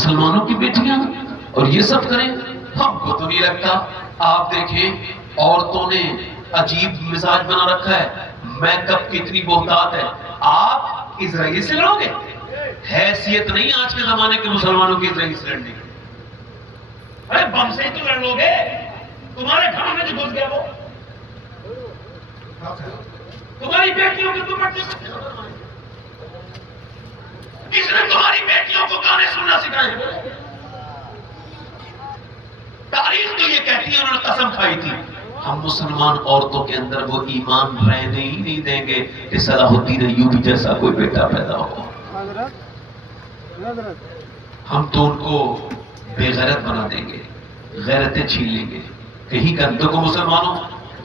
مسلمانوں کی بیٹیاں اور یہ سب کریں، ہم کو تو نہیں لگتا۔ آپ دیکھیں عورتوں نے عجیب مزاج بنا رکھا ہے، میک اپ کی اتنی بہتات ہے، آپ اسرائیل سے لڑو گے؟ حیثیت نہیں آج کے زمانے کے مسلمانوں کی اسرائیل سے لڑنے کی۔ ارے بم سے ہی تو لڑ لو گے، تمہارے گھروں میں جو گھس گیا وہ تمہاری بیٹیوں کے دوپٹے کس نے تمہاری بیٹیوں کو گانے سننا سکھائے؟ تاریخ تو یہ کہتی ہے، انہوں نے قسم کھائی تھی ہم مسلمان عورتوں کے اندر وہ ایمان رہنے ہی نہیں دیں گے کہ صلاح الدین ایوبی جیسا کوئی بیٹا پیدا ہو۔ ہم تو ان کو بے غیرت بنا دیں گے، غیرتیں چھین لیں گے۔ کہیں کندھوں کو مسلمانوں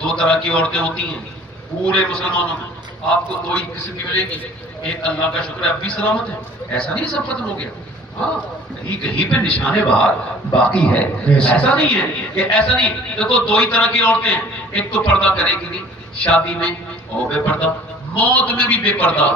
دو طرح کی عورتیں ہوتی ہیں پورے مسلمانوں میں، آپ کو دو ہی قسم کی ملیں گی، ایک اللہ کا شکر ہے اب بھی سلامت ہے، ایسا نہیں سب ختم ہو گیا، ہاں کہیں کہیں پہ نشانے بہار باقی ہے، ایسا نہیں ہے کہ ایسا نہیں۔ دیکھو دو ہی طرح کی عورتیں ہیں، ایک تو پردہ کرے گی نہیں شادی میں اور بے پردہ، موت میں بھی بے پردہ،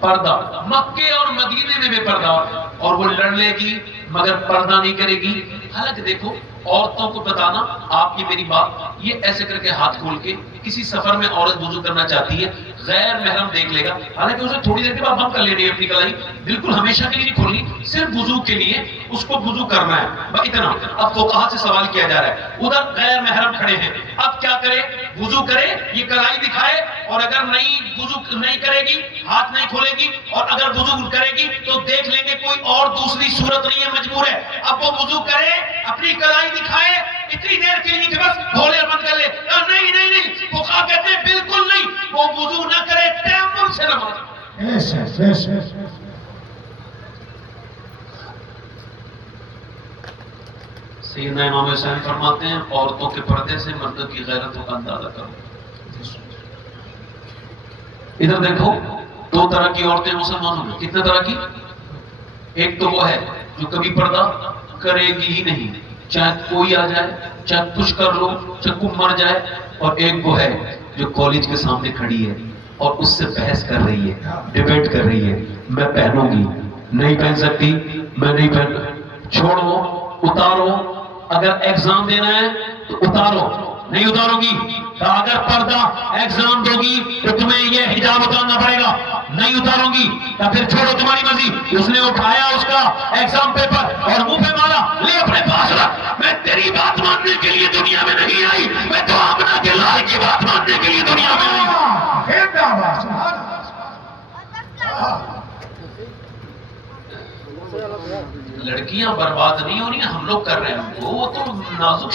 پردہ مکے اور مدینے میں بے پردہ، اور وہ لڑ لے گی مگر پردہ نہیں کرے گی۔ حالانکہ دیکھو عورتوں کو بتانا، آپ کی میری بات، یہ ایسے کر کے ہاتھ کھول کے کسی سفر میں عورت وضو کرنا چاہتی ہے، غیر محرم دیکھ لے گا، حالانکہ اسے تھوڑی دیر کے بعد بند کر لینی ہے اپنی کلائی، بالکل ہمیشہ کے لیے نہیں کھولنی، صرف وضو کے لیے اس کو وضو کرنا ہے، بس اتنا۔ اب فقہاء سے سوال کیا جا رہا ہے، ادھر غیر محرم کھڑے ہیں، اب کیا کرے؟ وضو کرے، یہ کلائی دکھائے، اور اگر نہیں وضو نہیں کرے گی، ہاتھ نہیں کھولے گی، اور اگر وضو کرے گی تو دیکھ لیں گے کوئی اور دوسری صورت نہیں ہے، مجبور ہے، اب وہ وضو کرے، اپنی کلائی دکھائے اتنی دیر کے لیے کہ بس بھولے بند کر لے، نہیں نہیں نہیں، فقہاء کہتے ہیں بالکل نہیں، وہ وضو نہ کرے، تیمم سے نماز۔ سیدنا امام حسین فرماتے ہیں عورتوں کے پردے سے مردوں کی غیرتوں کا اندازہ کرو۔ ادھر دیکھو دو طرح کی عورتیں مسلمانوں میں، کتنے طرح کی؟ ایک تو وہ ہے جو کبھی پردہ کرے گی ہی نہیں، چاہے کوئی آ جائے، چاہے کچھ کر لو، چاہے کوئی مر جائے، اور ایک وہ ہے جو کالج کے سامنے کھڑی ہے اور اس سے بحث کر رہی ہے، ڈیبیٹ کر رہی ہے، میں پہنوں گی، نہیں پہن سکتی، میں نہیں پہن، چھوڑو، اتارو، اگر ایگزام دینا ہے تو اتارو، نہیں اتارو گی، اگر پردہ ایگزام دو گی تو تمہیں یہ حجاب اتارنا پڑے گا، نہیں اتاروں گی یا پھر چھوڑو تمہاری مرضی۔ اس نے اٹھایا اس کا ایگزام پیپر اور منہ پہ مارا، لے اپنے پاس رکھ، میں تیری بات ماننے کے لیے دنیا میں نہیں آئی، میں تو آمنہ کے لال کی بات ماننے کے لیے دنیا میں آئی۔ لڑکیاں برباد نہیں ہو رہی ہیں، ہم لوگ کر رہے ہیں، وہ تو نازک